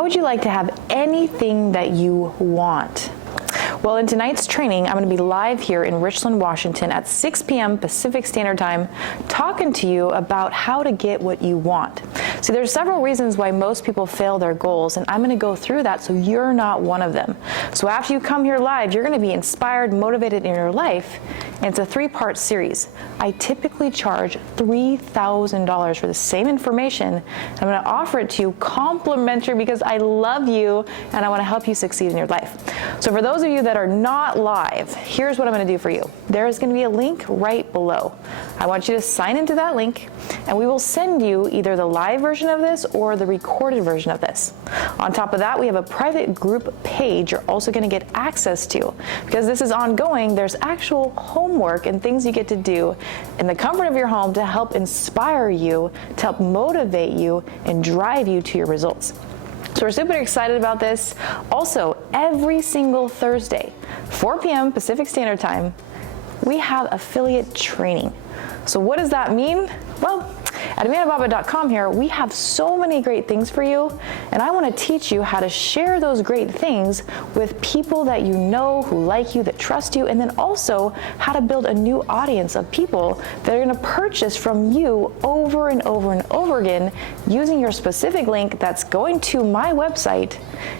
How would you like to have anything that you want? Well, in tonight's training, I'm going to be live here in Richland, Washington at 6 p.m. Pacific Standard Time, talking to you about how to get what you want. See, there's several reasons why most people fail their goals, and I'm going to go through that so you're not one of them. So after you come here live, you're going to be inspired, motivated in your life, and it's a 3-part series. I typically charge $3,000 for the same information. I'm going to offer it to you complimentary because I love you and I want to help you succeed in your life. So for those of you that are not live, here's what I'm going to do for you. There is going to be a link right below. I want you to sign into that link, and we will send you either the live version of this or the recorded version of this. On top of that, we have a private group page you're also going to get access to. Because this is ongoing, there's actual homework and things you get to do in the comfort of your home to help inspire you, to help motivate you, and drive you to your results. So we're super excited about this. Also, every single Thursday, 4 p.m. Pacific Standard Time, we have affiliate training. So what does that mean? Well, at AmandaBobbett.com here, we have so many great things for you, and I want to teach you how to share those great things with people that you know, who like you, that trust you, and then also how to build a new audience of people that are going to purchase from you over and over and over again using your specific link that's going to my website,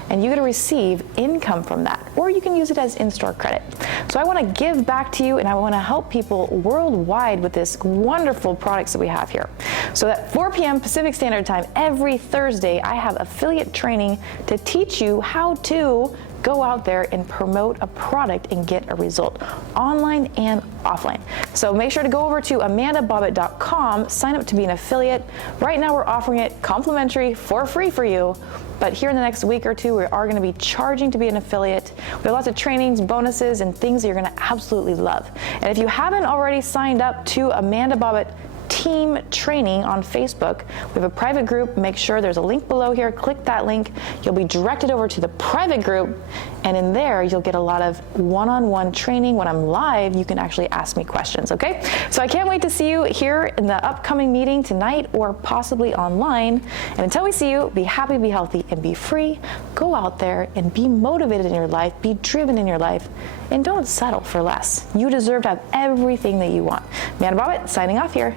and you're going to receive income from that, or you can use it as in-store credit. So I want to give back to you, and I want to help people worldwide with this wonderful products that we have here. So at 4 p.m. Pacific Standard Time every Thursday, I have affiliate training to teach you how to go out there and promote a product and get a result, online and offline. So make sure to go over to AmandaBobbett.com, sign up to be an affiliate. Right now we're offering it complimentary for free for you, but here in the next week or two, we are going to be charging to be an affiliate. We have lots of trainings, bonuses, and things that you're going to absolutely love. And if you haven't already signed up to Amanda Bobbett Team Training on Facebook, we have a private group. Make sure there's a link below here. Click that link. You'll be directed over to the private group, and in there you'll get a lot of one-on-one training. When I'm live, you can actually ask me questions, okay? So I can't wait to see you here in the upcoming meeting tonight or possibly online. And until we see you, be happy, be healthy, and be free. Go out there and be motivated in your life, be driven in your life, and don't settle for less. You deserve to have everything that you want. Amanda Bobbett signing off here.